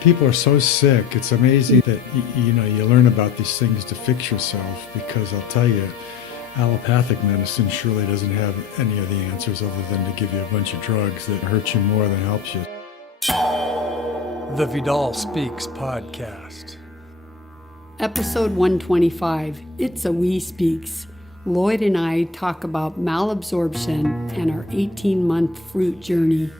People are so sick. It's amazing that you learn about these things to fix yourself, because I'll tell you, allopathic medicine surely doesn't have any of the answers other than to give you a bunch of drugs that hurt you more than helps you. The Vidal Speaks podcast. Episode 125. It's a WeSPEAKS. Lloyd and I talk about malabsorption and our 18-month fruit journey.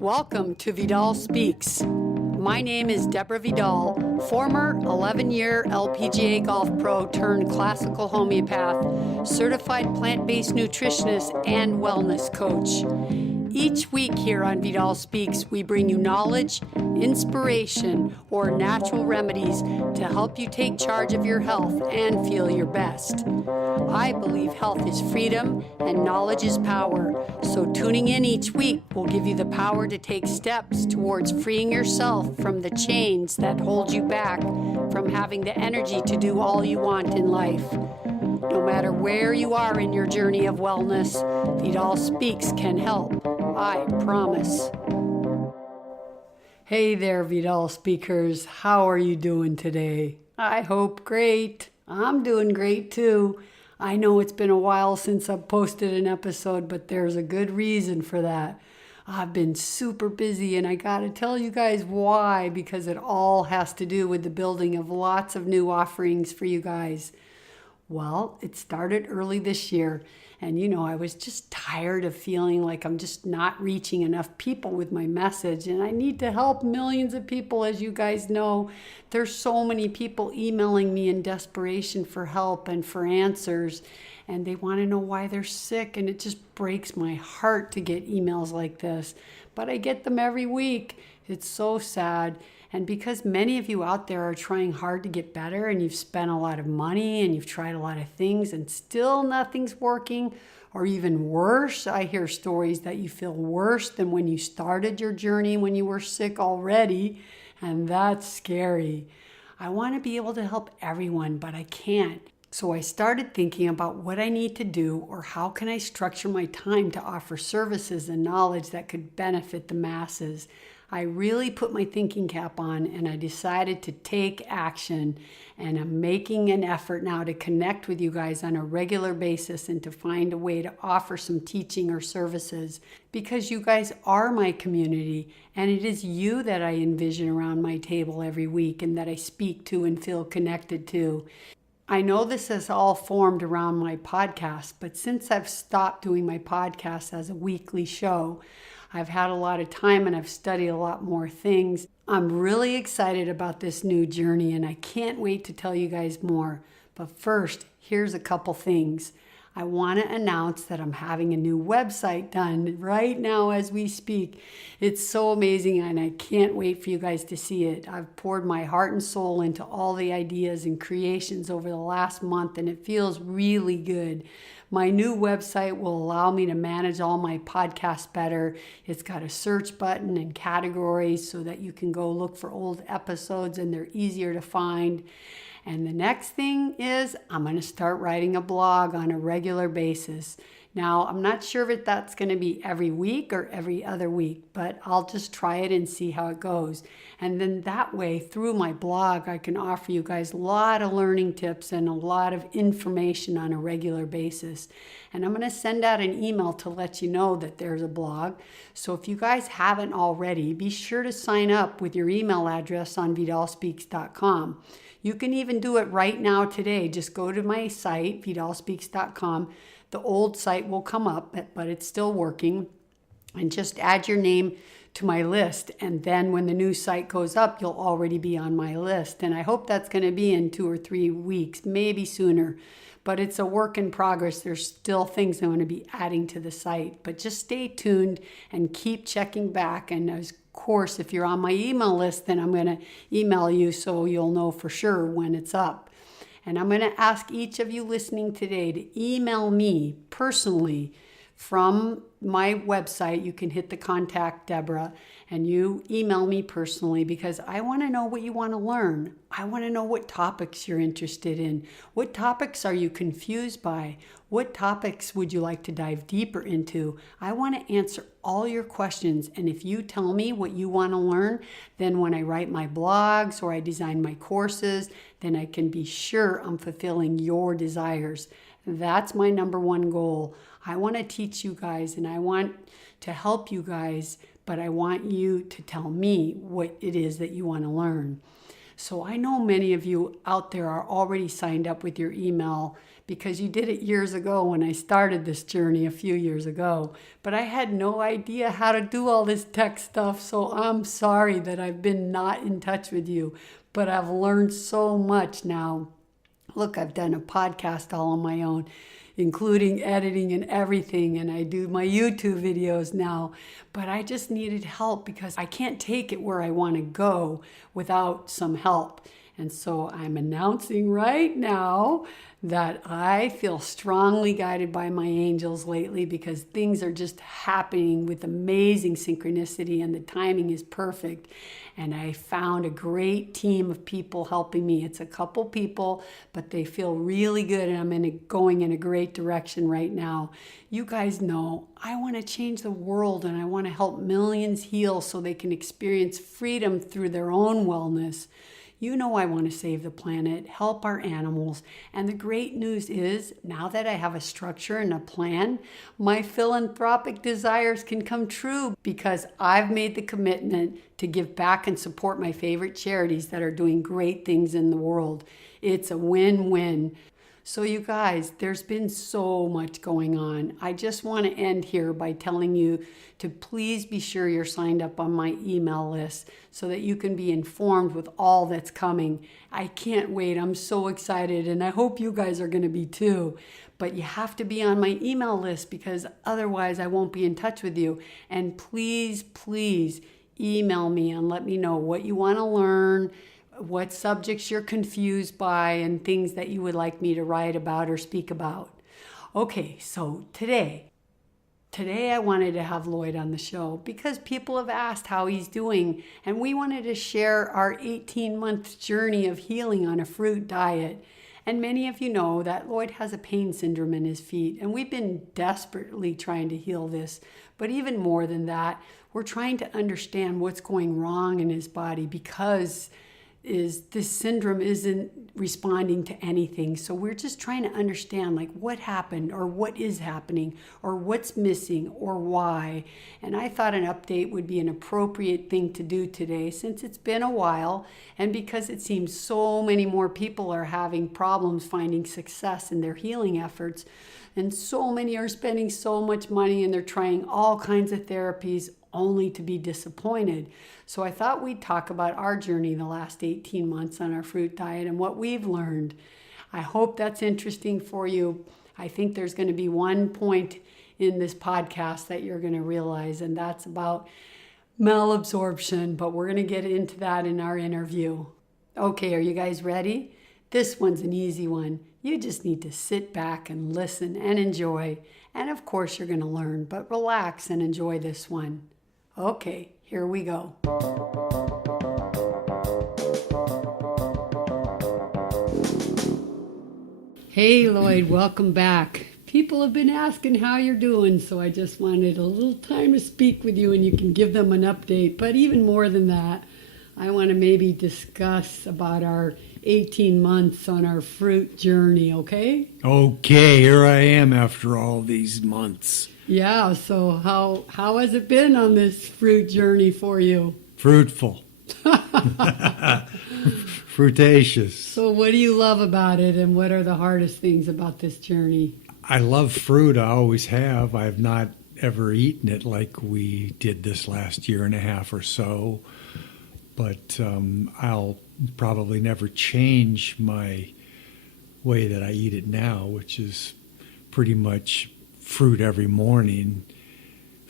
Welcome to Vidal Speaks. My name is Deborah Vidal, former 11-year LPGA golf pro turned classical homeopath, certified plant-based nutritionist, and wellness coach. Each week here on Vidal Speaks, we bring you knowledge, inspiration, or natural remedies to help you take charge of your health and feel your best. I believe health is freedom and knowledge is power. So tuning in each week will give you the power to take steps towards freeing yourself from the chains that hold you back from having the energy to do all you want in life. No matter where you are in your journey of wellness, Vidal Speaks can help. I promise. Hey there, Vidal Speakers. How are you doing today? I hope great. I'm doing great too. I know it's been a while since I've posted an episode, but there's a good reason for that. I've been super busy, and I gotta tell you guys why, because it all has to do with the building of lots of new offerings for you guys. Well, it started early this year, and I was just tired of feeling like I'm just not reaching enough people with my message, and I need to help millions of people. As you guys know, there's so many people emailing me in desperation for help and for answers, and they want to know why they're sick, and it just breaks my heart to get emails like this, but I get them every week. It's so sad. And because many of you out there are trying hard to get better, and you've spent a lot of money and you've tried a lot of things and still nothing's working, or even worse, I hear stories that you feel worse than when you started your journey when you were sick already, and that's scary. I want to be able to help everyone, but I can't. So I started thinking about what I need to do, or how can I structure my time to offer services and knowledge that could benefit the masses. I really put my thinking cap on, and I decided to take action, and I'm making an effort now to connect with you guys on a regular basis and to find a way to offer some teaching or services, because you guys are my community, and it is you that I envision around my table every week and that I speak to and feel connected to. I know this is all formed around my podcast, but since I've stopped doing my podcast as a weekly show, I've had a lot of time and I've studied a lot more things. I'm really excited about this new journey, and I can't wait to tell you guys more. But first, here's a couple things. I want to announce that I'm having a new website done right now as we speak. It's so amazing, and I can't wait for you guys to see it. I've poured my heart and soul into all the ideas and creations over the last month, and it feels really good. My new website will allow me to manage all my podcasts better. It's got a search button and categories so that you can go look for old episodes and they're easier to find. And the next thing is I'm going to start writing a blog on a regular basis. Now, I'm not sure if that's going to be every week or every other week, but I'll just try it and see how it goes. And then that way, through my blog, I can offer you guys a lot of learning tips and a lot of information on a regular basis. And I'm going to send out an email to let you know that there's a blog. So if you guys haven't already, be sure to sign up with your email address on VidalSpeaks.com. You can even do it right now today. Just go to my site, VidalSpeaks.com. The old site will come up, but it's still working. And just add your name to my list. And then when the new site goes up, you'll already be on my list. And I hope that's going to be in 2 or 3 weeks, maybe sooner. But it's a work in progress. There's still things I'm going to be adding to the site. But just stay tuned and keep checking back. And of course, if you're on my email list, then I'm going to email you so you'll know for sure when it's up. And I'm going to ask each of you listening today to email me personally from my website, you can hit the contact Deborah and you email me personally because I want to know what you want to learn. I want to know what topics you're interested in. What topics are you confused by? What topics would you like to dive deeper into? I want to answer all your questions. And if you tell me what you want to learn, then when I write my blogs or I design my courses, then I can be sure I'm fulfilling your desires. That's my number one goal. I want to teach you guys and I want to help you guys, but I want you to tell me what it is that you want to learn. So I know many of you out there are already signed up with your email because you did it years ago when I started this journey a few years ago. But I had no idea how to do all this tech stuff, so I'm sorry that I've been not in touch with you. But I've learned so much now. Look, I've done a podcast all on my own, including editing and everything, and I do my YouTube videos now. But I just needed help because I can't take it where I want to go without some help. And so I'm announcing right now that I feel strongly guided by my angels lately because things are just happening with amazing synchronicity and the timing is perfect. And I found a great team of people helping me. It's a couple people, but they feel really good and I'm going in a great direction right now. You guys know I want to change the world and I want to help millions heal so they can experience freedom through their own wellness. You know I want to save the planet, help our animals, and the great news is, now that I have a structure and a plan, my philanthropic desires can come true because I've made the commitment to give back and support my favorite charities that are doing great things in the world. It's a win-win. So you guys, there's been so much going on. I just want to end here by telling you to please be sure you're signed up on my email list so that you can be informed with all that's coming. I can't wait. I'm so excited and I hope you guys are going to be too. But you have to be on my email list because otherwise I won't be in touch with you. And please, please email me and let me know what you want to learn, what subjects you're confused by, and things that you would like me to write about or speak about. Okay, so today I wanted to have Lloyd on the show because people have asked how he's doing, and we wanted to share our 18-month journey of healing on a fruit diet. And many of you know that Lloyd has a pain syndrome in his feet, and we've been desperately trying to heal this. But even more than that, we're trying to understand what's going wrong in his body because this syndrome isn't responding to anything. So we're just trying to understand like what happened or what is happening or what's missing or why. And I thought an update would be an appropriate thing to do today since it's been a while and because it seems so many more people are having problems finding success in their healing efforts. And so many are spending so much money and they're trying all kinds of therapies only to be disappointed. So I thought we'd talk about our journey the last 18 months on our fruit diet and what we've learned. I hope that's interesting for you. I think there's going to be one point in this podcast that you're going to realize, and that's about malabsorption, but we're going to get into that in our interview. Okay, are you guys ready? This one's an easy one. You just need to sit back and listen and enjoy. And of course you're going to learn, but relax and enjoy this one. Okay, here we go. Hey Lloyd, welcome back. People have been asking how you're doing, so I just wanted a little time to speak with you and you can give them an update. But even more than that, I want to maybe discuss about our 18 months on our fruit journey, okay? Okay, here I am after all these months. Yeah, so how has it been on this fruit journey for you? Fruitful. Fruitacious. So what do you love about it and what are the hardest things about this journey? I love fruit. I always have. I have not ever eaten it like we did this last year and a half or so. But I'll probably never change my way that I eat it now, which is pretty much fruit every morning,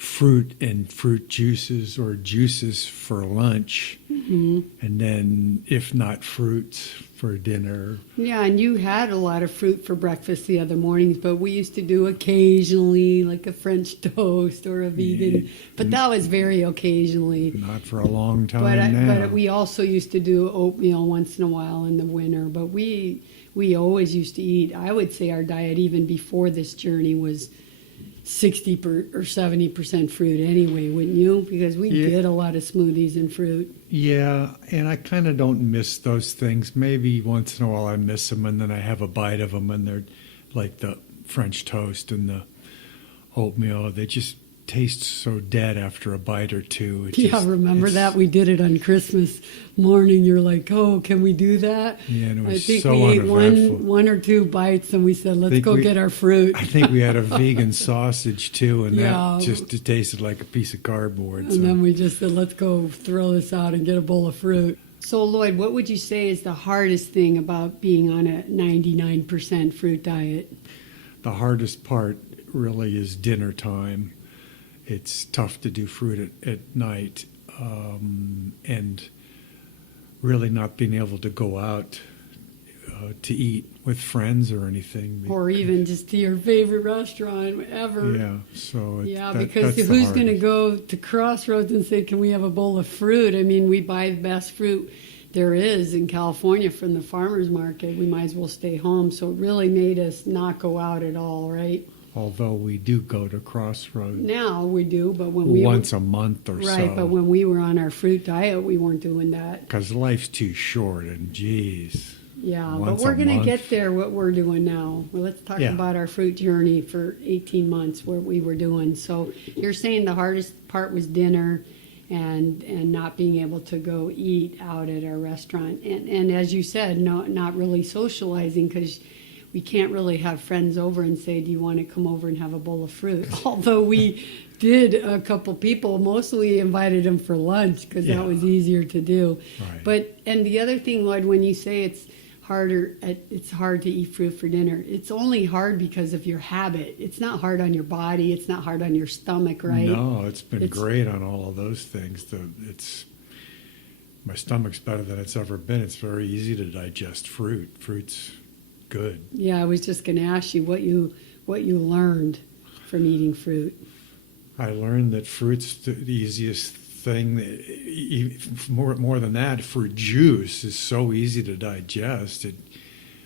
fruit and fruit juices or juices for lunch, and then if not fruits for dinner. Yeah, and you had a lot of fruit for breakfast the other mornings, but we used to do occasionally like a French toast or a vegan, but that was very occasionally. Not for a long time But we also used to do oatmeal once in a while in the winter, but we always used to eat. I would say our diet even before this journey was 60 or 70% fruit anyway, wouldn't you? Because we did a lot of smoothies and fruit. Yeah, and I kind of don't miss those things. Maybe once in a while I miss them, and then I have a bite of them, and they're like the French toast and the oatmeal. They just taste so dead after a bite or two. Remember that? We did it on Christmas morning. You're like, oh, can we do that? Yeah, and it was I think so we ate uneventful. one or two bites, and we said, let's go get our fruit. I think we had a vegan sausage too, and Yeah. that just it tasted like a piece of cardboard. And then we just said, let's go throw this out and get a bowl of fruit. So, Lloyd, what would you say is the hardest thing about being on a 99% fruit diet? The hardest part really is dinner time. It's tough to do fruit at night, and really not being able to go out to eat with friends or anything. Or even just to your favorite restaurant ever. Yeah, so because that's who's going to go to Crossroads and say, can we have a bowl of fruit? I mean, we buy the best fruit there is in California from the farmer's market. We might as well stay home. So it really made us not go out at all, right? Although we do go to Crossroads. Now we do, but when we once a month or so. Right, but when we were on our fruit diet, we weren't doing that. Because life's too short, and geez. Yeah, but once we're a going to month. get there, what we're doing now. Well, let's talk about our fruit journey for 18 months, what we were doing. So you're saying the hardest part was dinner and not being able to go eat out at our restaurant. And as you said, not really socializing, because we can't really have friends over and say, do you want to come over and have a bowl of fruit? Although we did, a couple people, mostly invited them for lunch because that was easier to do. Right. And the other thing, Lloyd, when you say it's hard to eat fruit for dinner, it's only hard because of your habit. It's not hard on your body. It's not hard on your stomach, right? No, it's been great on all of those things. My stomach's better than it's ever been. It's very easy to digest fruit. Fruit's good. Yeah, I was just going to ask you what you learned from eating fruit. I learned that fruit's the easiest thing. More than that, fruit juice is so easy to digest.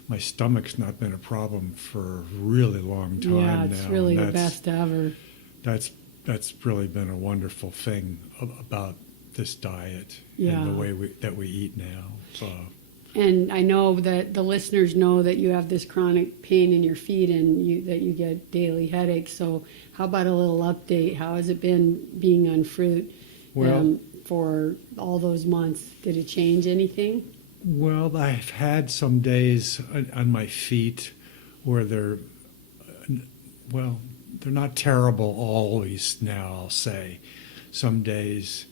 My stomach's not been a problem for a really long time now. Yeah, it's really the best ever. That's really been a wonderful thing about this diet and the way that we eat now. And I know that the listeners know that you have this chronic pain in your feet and that you get daily headaches. So how about a little update? How has it been being on fruit for all those months? Did it change anything? Well, I've had some days on my feet where they're not terrible always now, I'll say. Some days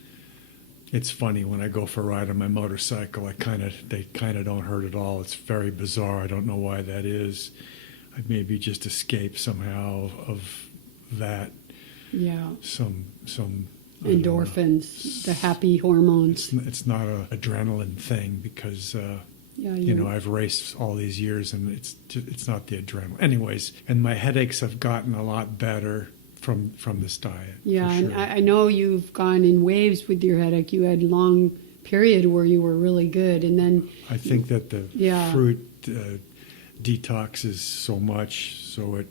it's funny when I go for a ride on my motorcycle, they kind of don't hurt at all. It's very bizarre. I don't know why that is. I maybe just escape somehow of that. Yeah. Some endorphins, the happy hormones. It's not an adrenaline thing because I've raced all these years and it's not the adrenaline. Anyways, and my headaches have gotten a lot better from this diet. Yeah, for sure. And I know you've gone in waves with your headache. You had a long period where you were really good, and then I think that the fruit detoxes so much, so it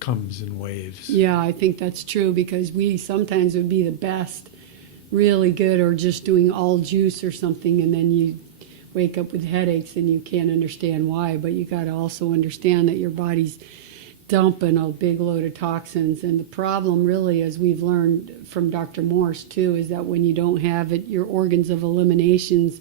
comes in waves. Yeah, I think that's true because we sometimes would be the best, really good, or just doing all juice or something, and then you wake up with headaches and you can't understand why. But you got to also understand that your body's dumping a big load of toxins. And the problem really, as we've learned from Dr. Morse too, is that when you don't have your organs of eliminations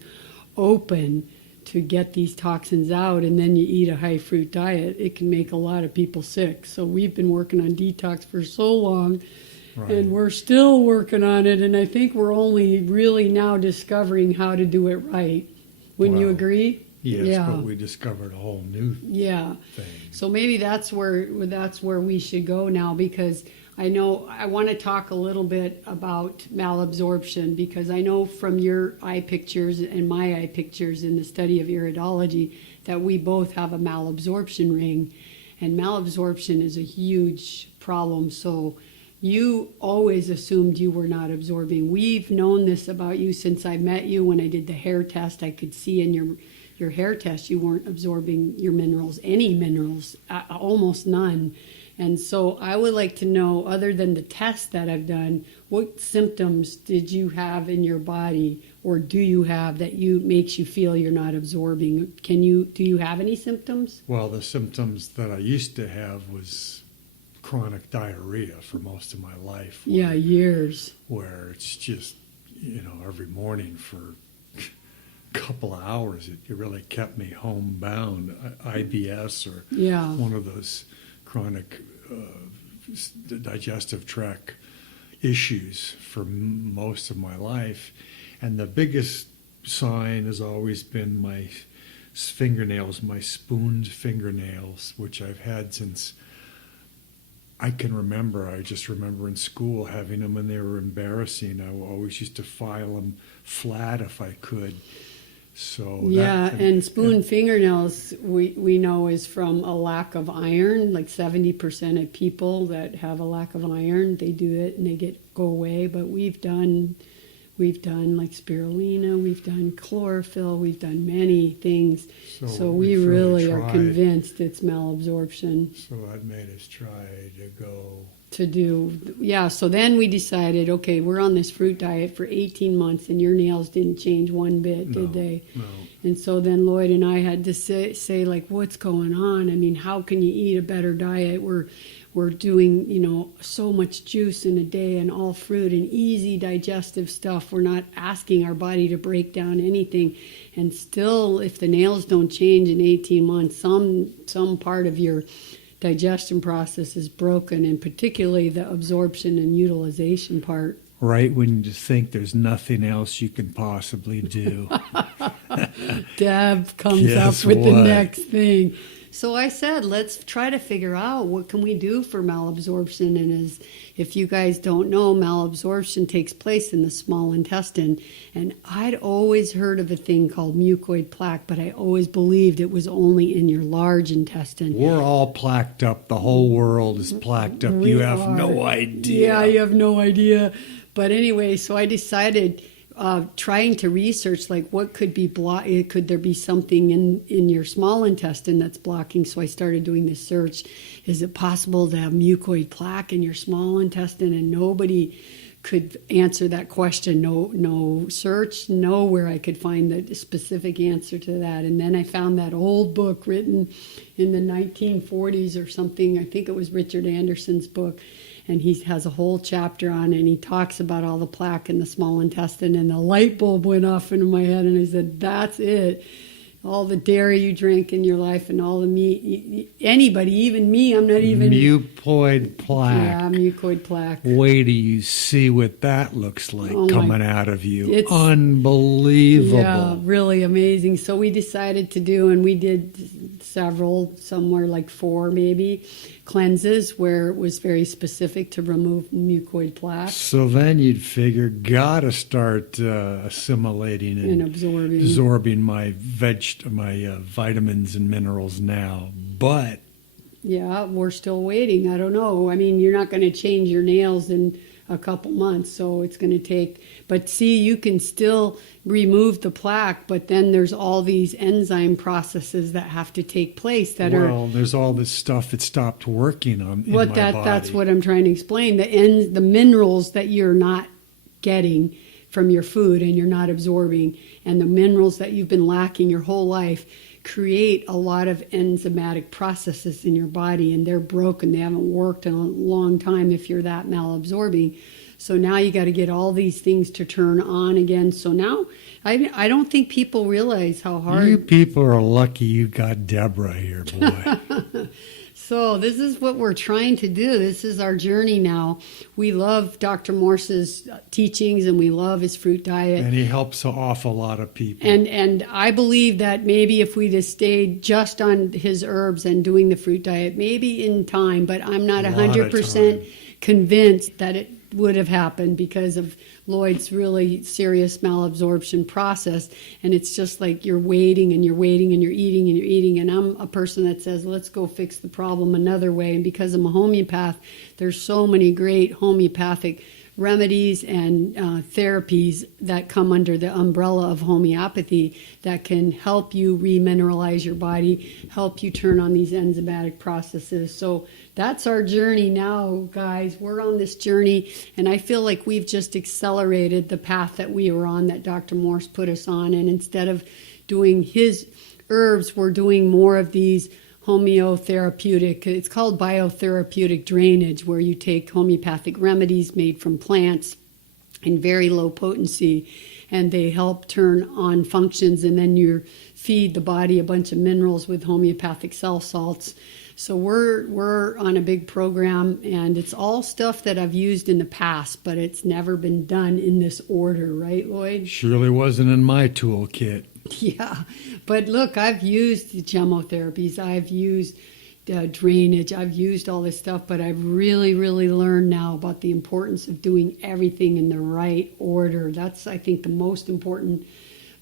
open to get these toxins out, and then you eat a high fruit diet, it can make a lot of people sick. So we've been working on detox for so long, and we're still working on it. And I think we're only really now discovering how to do it right. Wouldn't you agree? Yes, but we discovered a whole new thing. So maybe that's where we should go now, because I know I want to talk a little bit about malabsorption because I know from your eye pictures and my eye pictures in the study of iridology that we both have a malabsorption ring, and malabsorption is a huge problem. So you always assumed you were not absorbing. We've known this about you since I met you. When I did the hair test, I could see in your hair test you weren't absorbing your minerals, any minerals, almost none. And so I would like to know, other than the test that I've done, what symptoms did you have in your body, or do you have, that makes you feel you're not absorbing? Do you have any symptoms? Well, the symptoms that I used to have was chronic diarrhea for most of my life. Yeah, years. Where it's just, every morning for a couple of hours, it really kept me homebound. IBS or one of those chronic digestive tract issues for most of my life. And the biggest sign has always been my fingernails, my spooned fingernails, which I've had since I can remember. I just remember in school having them, and they were embarrassing. I always used to file them flat if I could. So and spoon fingernails we know is from a lack of iron. Like 70% of people that have a lack of iron, they do it and they go away. But we've done like spirulina, we've done chlorophyll, we've done many things. So we really are convinced it's malabsorption. So that made us try to go to do. So then we decided, okay, we're on this fruit diet for 18 months and your nails didn't change one bit, did they? No. And so then Lloyd and I had to say like, what's going on? I mean, how can you eat a better diet? We're doing, so much juice in a day and all fruit and easy digestive stuff. We're not asking our body to break down anything. And still, if the nails don't change in 18 months, some part of your digestion process is broken, and particularly the absorption and utilization part. Right when you think there's nothing else you can possibly do. Deb comes up with the next thing. So I said, let's try to figure out what can we do for malabsorption. And if you guys don't know, malabsorption takes place in the small intestine. And I'd always heard of a thing called mucoid plaque, but I always believed it was only in your large intestine. We're all plaqued up. The whole world is plaqued up. You have no idea. Yeah, you have no idea. But anyway, so I decided, trying to research like what could be could there be something in your small intestine that's blocking. So I started doing this search. Is it possible to have mucoid plaque in your small intestine? And nobody could answer that question. No search, nowhere I could find the specific answer to that. And then I found that old book written in the 1940s or something. I think it was Richard Anderson's book. And he has a whole chapter on it, and he talks about all the plaque in the small intestine, and the light bulb went off into my head, and I said, that's it. All the dairy you drank in your life and all the meat, anybody, even me, I'm not even... Mucoid plaque. Yeah, mucoid plaque. Wait till you see what that looks like coming out of you. It's unbelievable. Yeah, really amazing. So we decided to do, and we did several, somewhere like 4 maybe, cleanses where it was very specific to remove mucoid plaque. So then you'd figure, gotta start assimilating and absorbing my vitamins and minerals now. But yeah, we're still waiting. I don't know. I mean, you're not going to change your nails in a couple months, so it's going to take. But see, you can still remove the plaque, but then there's all these enzyme processes that have to take place there's all this stuff that stopped working on in my body. That's what I'm trying to explain. The minerals that you're not getting from your food and you're not absorbing, and the minerals that you've been lacking your whole life create a lot of enzymatic processes in your body, and they're broken. They haven't worked in a long time if you're that malabsorbing. So now you got to get all these things to turn on again. So now I don't think people realize how hard. You people are lucky you got Deborah here, boy. So this is what we're trying to do. This is our journey now. We love Dr. Morse's teachings, and we love his fruit diet. And he helps an awful lot of people. And I believe that maybe if we just stayed just on his herbs and doing the fruit diet, maybe in time, but I'm not 100% convinced that it would have happened because of Lloyd's really serious malabsorption process. And it's just like you're waiting and you're waiting and you're eating and you're eating. And I'm a person that says, let's go fix the problem another way. And because I'm a homeopath, there's so many great homeopathic remedies and therapies that come under the umbrella of homeopathy that can help you remineralize your body, help you turn on these enzymatic processes. So that's our journey now, guys. We're on this journey, and I feel like we've just accelerated the path that we were on, that Dr. Morse put us on. And instead of doing his herbs, we're doing more of these homeotherapeutic, it's called biotherapeutic drainage, where you take homeopathic remedies made from plants in very low potency, and they help turn on functions, and then you feed the body a bunch of minerals with homeopathic cell salts. So we're on a big program, and it's all stuff that I've used in the past, but it's never been done in this order, right, Lloyd? Surely wasn't in my toolkit. Yeah, but look, I've used chemotherapies, I've used drainage, I've used all this stuff, but I've really, really learned now about the importance of doing everything in the right order. That's, I think, the most important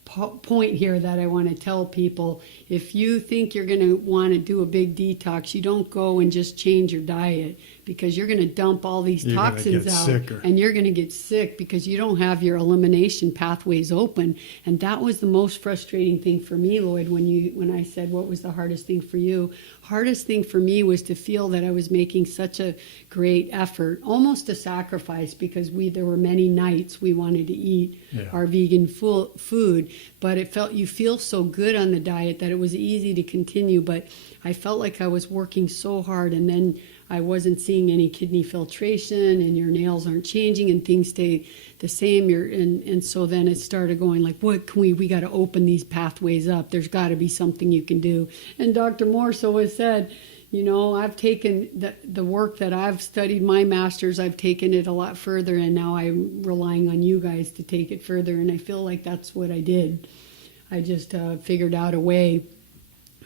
point here that I want to tell people. If you think you're going to want to do a big detox, you don't go and just change your diet, because you're going to dump all these toxins out, and you're going to get sick because you don't have your elimination pathways open. And that was the most frustrating thing for me, Lloyd, when I said what was the hardest thing for you. Hardest thing for me was to feel that I was making such a great effort, almost a sacrifice, because there were many nights we wanted to eat our vegan food, but you feel so good on the diet that it was easy to continue. But I felt like I was working so hard, and then I wasn't seeing any kidney filtration, and your nails aren't changing, and things stay the same. And so then it started going like, what can we got to open these pathways up. There's got to be something you can do. And Dr. Morse always said, I've taken the work that I've studied, my master's, I've taken it a lot further, and now I'm relying on you guys to take it further. And I feel like that's what I did. I just figured out a way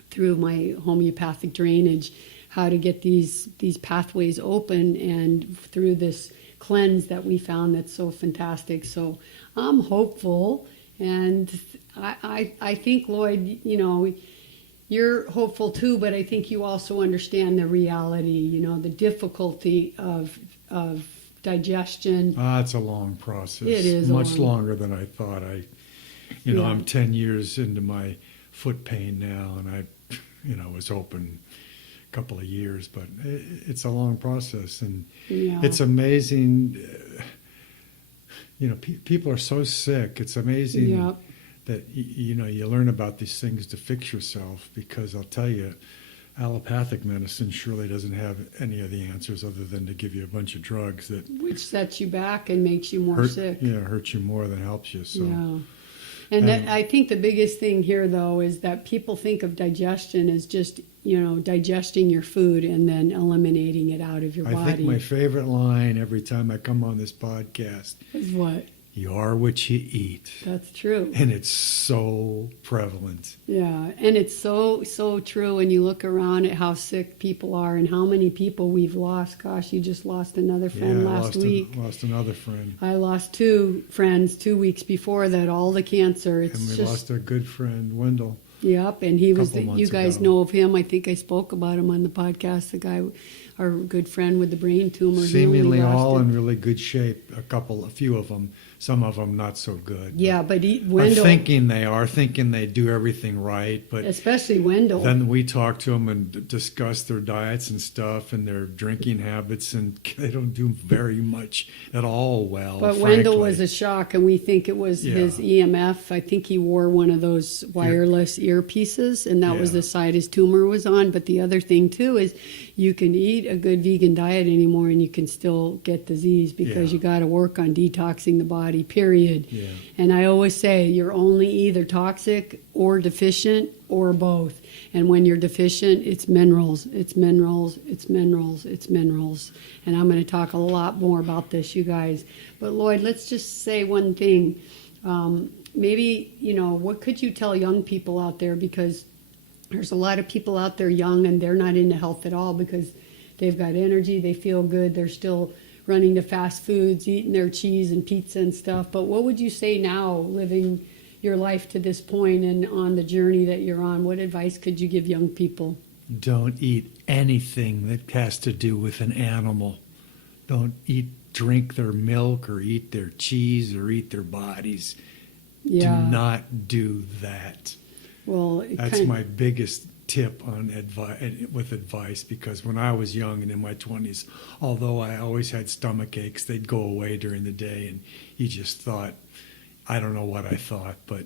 through my homeopathic drainage how to get these pathways open, and through this cleanse that we found that's so fantastic. So I'm hopeful, and I think, Lloyd, you're hopeful too, but I think you also understand the reality, the difficulty of digestion. It's a long process. It is much longer than I thought. I'm 10 years into my foot pain now, and I was open a couple of years, but it's a long process, and it's amazing. People are so sick. It's amazing that you learn about these things to fix yourself, because I'll tell you, allopathic medicine surely doesn't have any of the answers other than to give you a bunch of drugs which sets you back and makes you more sick. Yeah, hurts you more than helps you. So. Yeah. And I think the biggest thing here, though, is that people think of digestion as just, digesting your food and then eliminating it out of your body. I think my favorite line every time I come on this podcast is what? You are what you eat. That's true. And it's so prevalent. Yeah, and it's so, so true when you look around at how sick people are and how many people we've lost. Gosh, you just lost another friend last week. Lost another friend. I lost 2 friends 2 weeks before that, all the cancer. And we lost a good friend, Wendell. Yep, and he was, you guys know of him. I think I spoke about him on the podcast, the guy, our good friend with the brain tumor. Seemingly all in really good shape, a few of them. Some of them not so good. Yeah, but Wendell... thinking they do everything right. But especially Wendell. Then we talk to them and discuss their diets and stuff and their drinking habits, and they don't do very much at all well, But frankly. Wendell was a shock, and we think it was his EMF. I think he wore one of those wireless earpieces, and that was the side his tumor was on. But the other thing, too, is you can eat a good vegan diet anymore, and you can still get disease, because you got to work on detoxing the body. Period. Yeah. And I always say you're only either toxic or deficient or both. And when you're deficient, it's minerals, it's minerals, it's minerals, it's minerals. And I'm going to talk a lot more about this, you guys. But Lloyd, let's just say one thing. Maybe, what could you tell young people out there? Because there's a lot of people out there young, and they're not into health at all because they've got energy, they feel good, they're still running to fast foods, eating their cheese and pizza and stuff. But what would you say now, living your life to this point and on the journey that you're on? What advice could you give young people? Don't eat anything that has to do with an animal. Don't drink their milk or eat their cheese or eat their bodies. Yeah. Do not do that. Well, That's my biggest tip on advice, because when I was young and in my 20s, although I always had stomach aches, they'd go away during the day, and you just thought, I don't know what I thought, but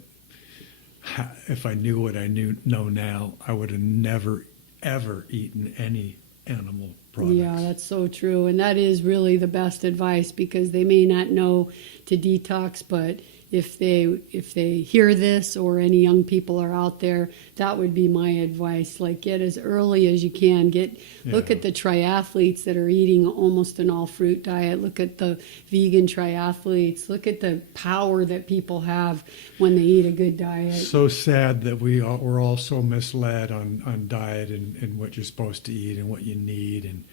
if I knew what I know now, I would have never, ever eaten any animal products. Yeah, that's so true. And that is really the best advice, because they may not know to detox, but if they hear this, or any young people are out there, that would be my advice. Like, get as early as you can. Look at the triathletes that are eating almost an all fruit diet. Look at the vegan triathletes. Look at the power that people have when they eat a good diet. So sad that we're all so misled on diet and what you're supposed to eat and what you need, and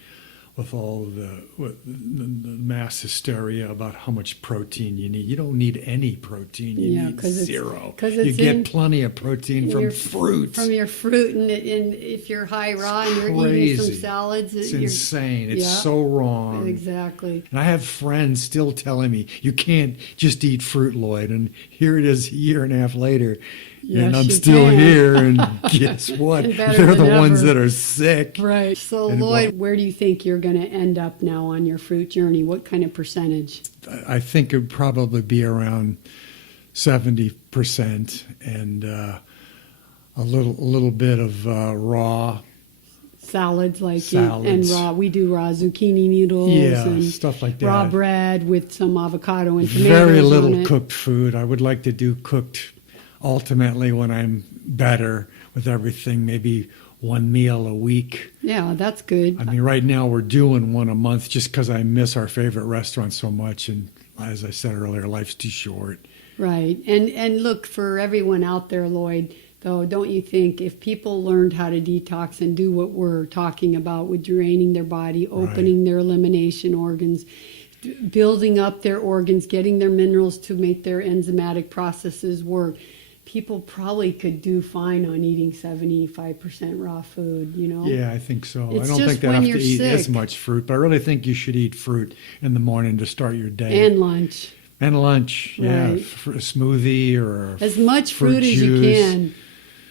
with all the mass hysteria about how much protein you need. You don't need any protein. You need zero. You get plenty of protein from fruit. From your fruit, and if you're high raw and you're eating some salads. It's insane. It's so wrong. Exactly. And I have friends still telling me, you can't just eat fruit, Lloyd. And here it is a year and a half later. Yes, and I'm still here, and guess what? They're the ones that are sick. Right. So, Lloyd, where do you think you're going to end up now on your fruit journey? What kind of percentage? I think it would probably be around 70%, and a little bit of raw salads, and raw. We do raw zucchini noodles, and stuff like that. Raw bread with some avocado and tomatoes. Very little cooked food. I would like to do cooked. Ultimately, when I'm better with everything, maybe one meal a week. Yeah, that's good. I mean, right now we're doing one a month just because I miss our favorite restaurant so much. And as I said earlier, life's too short. Right. And look, for everyone out there, Lloyd, though, don't you think if people learned how to detox and do what we're talking about with draining their body, opening their elimination organs, building up their organs, getting their minerals to make their enzymatic processes work, people probably could do fine on eating 75% raw food, Yeah, I think so. It's I don't think they have to eat sick. as much fruit, but I really think you should eat fruit in the morning to start your day. And lunch. Yeah. A smoothie or as much fruit as juice. you can.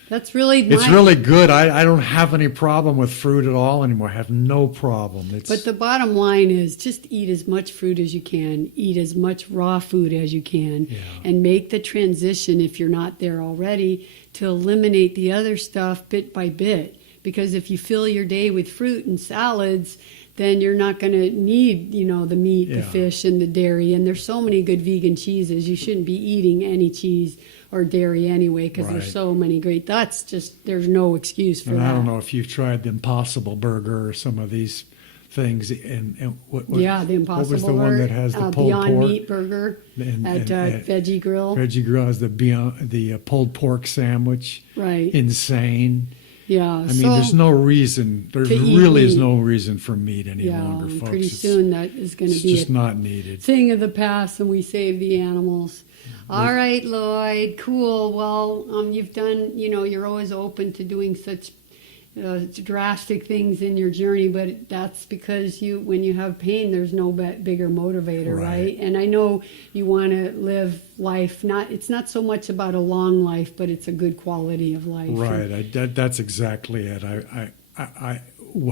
That's really It's really good. I don't have any problem with fruit at all anymore. I have no problem. But the bottom line is just eat as much fruit as you can. Eat as much raw food as you can. Yeah. And make the transition, if you're not there already, to eliminate the other stuff bit by bit. Because if you fill your day with fruit and salads, then you're not going to need, the meat, the fish, and the dairy. And there's so many good vegan cheeses. You shouldn't be eating any cheese or dairy anyway, because there's so many great. That's just, there's no excuse for that. I don't know if you've tried the Impossible Burger or some of these things. And what the Impossible what was the one that has the pulled Beyond pork? Meat Burger at Veggie Grill. Veggie Grill has the pulled pork sandwich. Right. Insane. Yeah. I mean, there's no reason. There really is no reason for meat any longer, folks. Pretty soon that is going to be just not needed. Thing of the past, and we save the animals. All right, Lloyd. Cool. Well, you've done. You're always open to doing such drastic things in your journey, but that's because when you have pain, there's no bigger motivator, right? And I know you want to live life. It's not so much about a long life, but it's a good quality of life. Right. That's exactly it.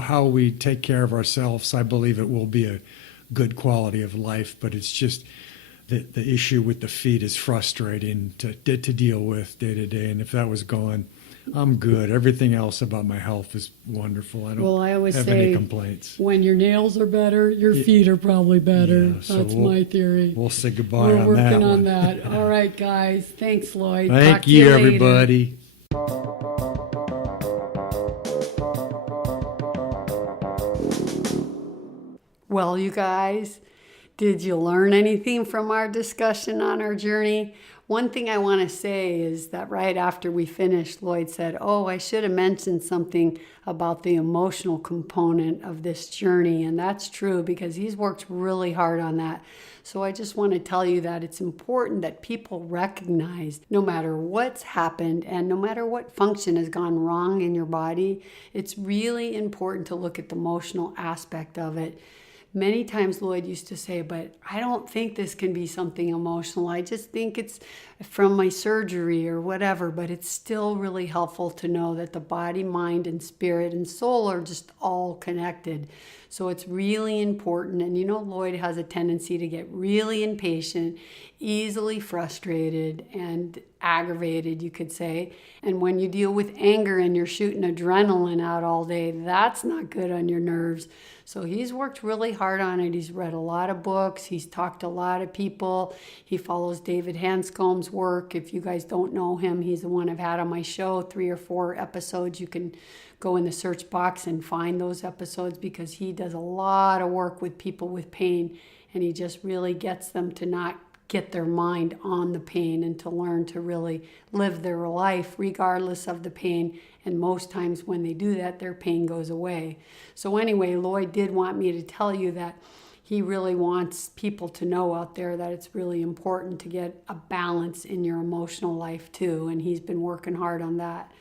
How we take care of ourselves, I believe it will be a good quality of life, but it's just the issue with the feet is frustrating to deal with day to day. And if that was gone, I'm good. Everything else about my health is wonderful. I always have any complaints. When your nails are better, your feet are probably better. Yeah, so that's my theory. We'll say goodbye on that. We're working on that. All right, guys. Thanks, Lloyd. Thank you, everybody. Well, you guys, Did you learn anything from our discussion on our journey? One thing I want to say is that right after we finished, Lloyd said, "Oh, I should have mentioned something about the emotional component of this journey." And that's true because he's worked really hard on that. So I just want to tell you that it's important that people recognize no matter what's happened and no matter what function has gone wrong in your body, it's really important to look at the emotional aspect of it. Many times Lloyd used to say, but I don't think this can be something emotional. I just think it's from my surgery or whatever. But it's still really helpful to know that the body, mind, and spirit and soul are just all connected. So it's really important. And Lloyd has a tendency to get really impatient, easily frustrated, and aggravated, you could say. And when you deal with anger and you're shooting adrenaline out all day, that's not good on your nerves. So he's worked really hard on it. He's read a lot of books. He's talked to a lot of people. He follows David Hanscom's work. If you guys don't know him, he's the one I've had on my show, 3 or 4 episodes. You can go in the search box and find those episodes because he does a lot of work with people with pain, and he just really gets them to not get their mind on the pain and to learn to really live their life regardless of the pain. And most times when they do that, their pain goes away. So anyway, Lloyd did want me to tell you that he really wants people to know out there that it's really important to get a balance in your emotional life too. And he's been working hard on that.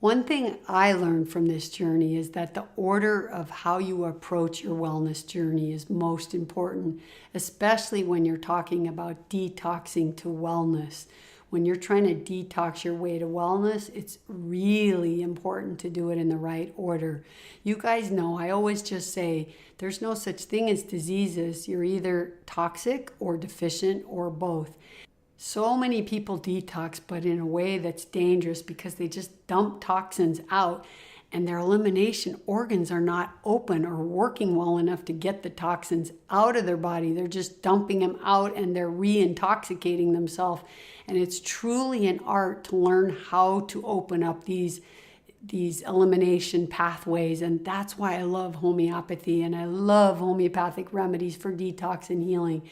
One thing I learned from this journey is that the order of how you approach your wellness journey is most important, especially when you're talking about detoxing to wellness. When you're trying to detox your way to wellness, it's really important to do it in the right order. You guys know, I always just say there's no such thing as diseases. You're either toxic or deficient or both. So many people detox, but in a way that's dangerous because they just dump toxins out and their elimination organs are not open or working well enough to get the toxins out of their body. They're just dumping them out and they're re-intoxicating themselves. And it's truly an art to learn how to open up these elimination pathways. And that's why I love homeopathy and I love homeopathic remedies for detox and healing.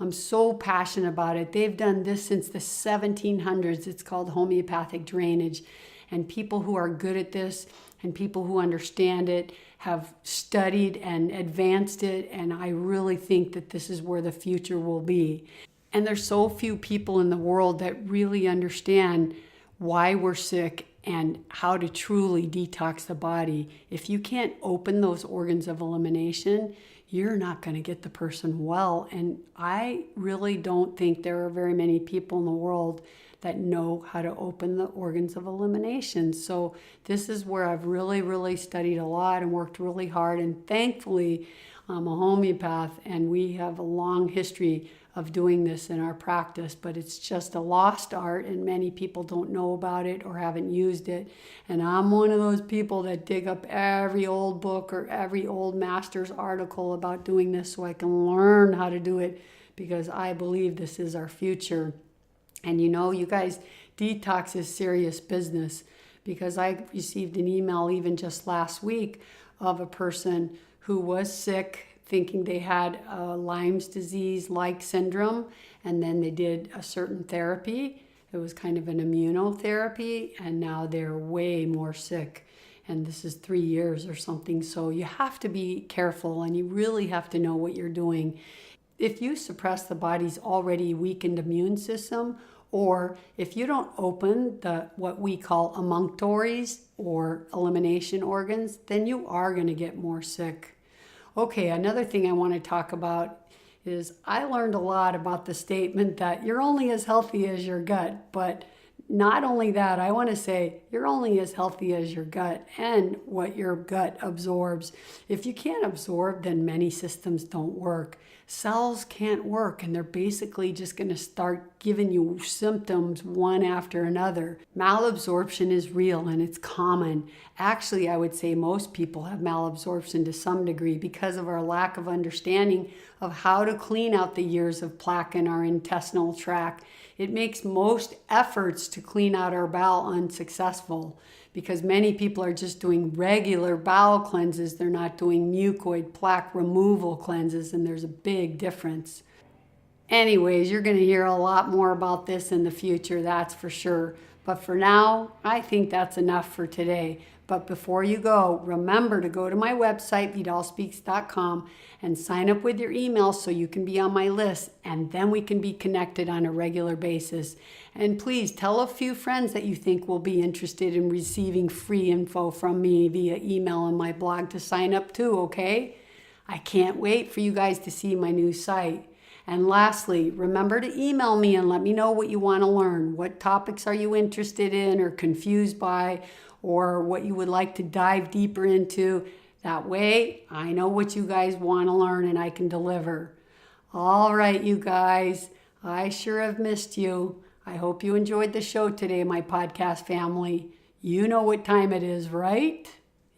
I'm so passionate about it. They've done this since the 1700s. It's called homeopathic drainage. And people who are good at this and people who understand it have studied and advanced it. And I really think that this is where the future will be. And there's so few people in the world that really understand why we're sick and how to truly detox the body. If you can't open those organs of elimination, you're not going to get the person well. And I really don't think there are very many people in the world that know how to open the organs of elimination. So this is where I've really, really studied a lot and worked really hard. And thankfully, I'm a homeopath and we have a long history of doing this in our practice, but it's just a lost art and many people don't know about it or haven't used it. And I'm one of those people that dig up every old book or every old master's article about doing this so I can learn how to do it because I believe this is our future. And you guys, detox is serious business because I received an email even just last week of a person who was sick thinking they had Lyme's disease-like syndrome, and then they did a certain therapy. It was kind of an immunotherapy, and now they're way more sick. And this is 3 years or something. So you have to be careful, and you really have to know what you're doing. If you suppress the body's already weakened immune system, or if you don't open what we call emunctories or elimination organs, then you are going to get more sick. Okay, another thing I want to talk about is I learned a lot about the statement that you're only as healthy as your gut. But not only that, I want to say you're only as healthy as your gut and what your gut absorbs. If you can't absorb, then many systems don't work. Cells can't work, and they're basically just going to start giving you symptoms one after another. Malabsorption is real and it's common. Actually, I would say most people have malabsorption to some degree because of our lack of understanding of how to clean out the years of plaque in our intestinal tract. It makes most efforts to clean out our bowel unsuccessful because many people are just doing regular bowel cleanses. They're not doing mucoid plaque removal cleanses, and there's a big difference. Anyways, you're going to hear a lot more about this in the future, that's for sure. But for now, I think that's enough for today. But before you go, remember to go to my website, VidalSpeaks.com, and sign up with your email so you can be on my list, and then we can be connected on a regular basis. And please tell a few friends that you think will be interested in receiving free info from me via email and my blog to sign up too, okay? I can't wait for you guys to see my new site. And lastly, remember to email me and let me know what you want to learn. What topics are you interested in or confused by, or what you would like to dive deeper into? That way, I know what you guys want to learn and I can deliver. All right, you guys, I sure have missed you. I hope you enjoyed the show today, my podcast family. You know what time it is, right?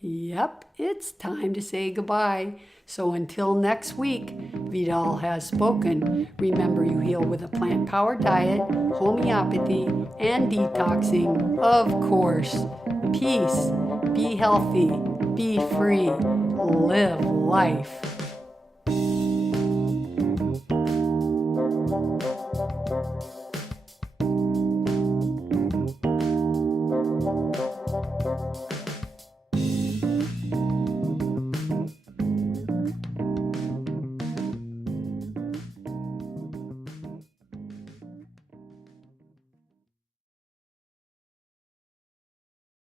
Yep, it's time to say goodbye. So until next week, Vidal has spoken. Remember, you heal with a plant-powered diet, homeopathy, and detoxing. Of course. Peace. Be healthy. Be free. Live life.